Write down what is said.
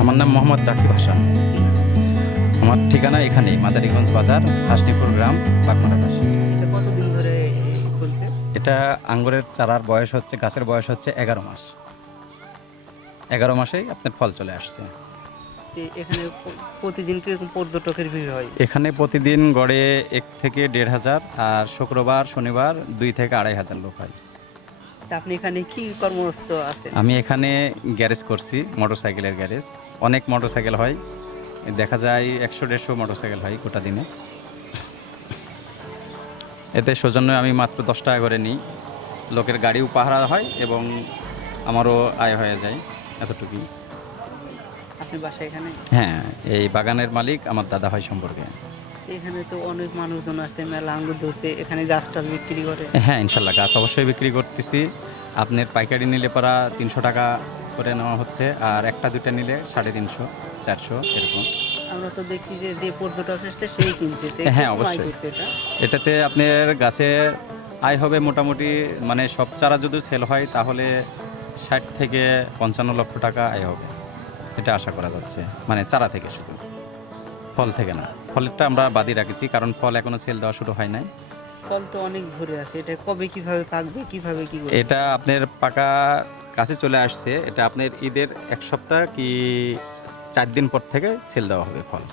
আমার নাম মোহাম্মদ রাকিব হাসান। আমার ঠিকানা এখানেই, মাদারীগঞ্জ বাজার, হাসনিপুর গ্রাম, বাগমারাবাস। এটা কতদিন ধরে চলছে? এটা আঙ্গুরের চারার বয়স হচ্ছে, গাছের বয়স হচ্ছে 11 মাস। 11 মাসেই আপনার ফল চলে আসছে। এখানে প্রতিদিন কিরকম পর্যটকের ভিড় হয়? এখানে প্রতিদিন গড়ে 1 থেকে 1,500, আর শুক্রবার শনিবার 2 থেকে 2,500 লোক হয়। তা আপনি এখানে কি কর্মরত আছেন? আমি এখানে গ্যারেজ করছি, মোটরসাইকেলের গ্যারেজ। অনেক মোটরসাইকেল হয়, দেখা যায় 100-150 মোটরসাইকেল হয় গোটা দিনে। এতে সৌজন্য আমি মাত্র 10 টাকা করে নিই। লোকের গাড়িও পাহারা হয় এবং আমারও আয় হয়ে যায়, এতটুকুই। আপনি বাসা এখানে? হ্যাঁ, এই বাগানের মালিক আমার দাদা হয় সম্পর্কে। এখানে তো অনেক মানুষজন আসছে মেলা আঙ্গুর ধরতে, এখানে গাছটা বিক্রি করে। হ্যাঁ, ইনশাল্লাহ গাছ অবশ্যই বিক্রি করতেছি। আপনার পাইকারি নিলে পরা 300 টাকা করে নেওয়া হচ্ছে, আর একটা দুটা নিলে 350-400 এরকম। আমরা তো দেখি যে যে পর্যটক আসছে সেই কিনছে, তো হ্যাঁ, কিরকম আয় অবশ্যই। করছে এটা? এটাতে আপনার গাছে আয় হবে মোটামুটি, মানে সব চারা যদি সেল হয় তাহলে 60 থেকে 55 লক্ষ টাকা আয় হবে, এটা আশা করা যাচ্ছে। মানে চারা থেকে, শুধু ফল থেকে না। ফলেরটা আমরা বাদই রাখেছি, কারণ ফল এখনো সেল দেওয়া শুরু হয় নাই। ফল তো অনেক ধরে আছে, এটা কবে কিভাবে পাকবে, কিভাবে কি করবে? এটা আপনার পাকা কাছে চলে আসছে। এটা আপনার ঈদের 1 সপ্তাহ কি 4 দিন পর থেকে সেল দেওয়া হবে ফল।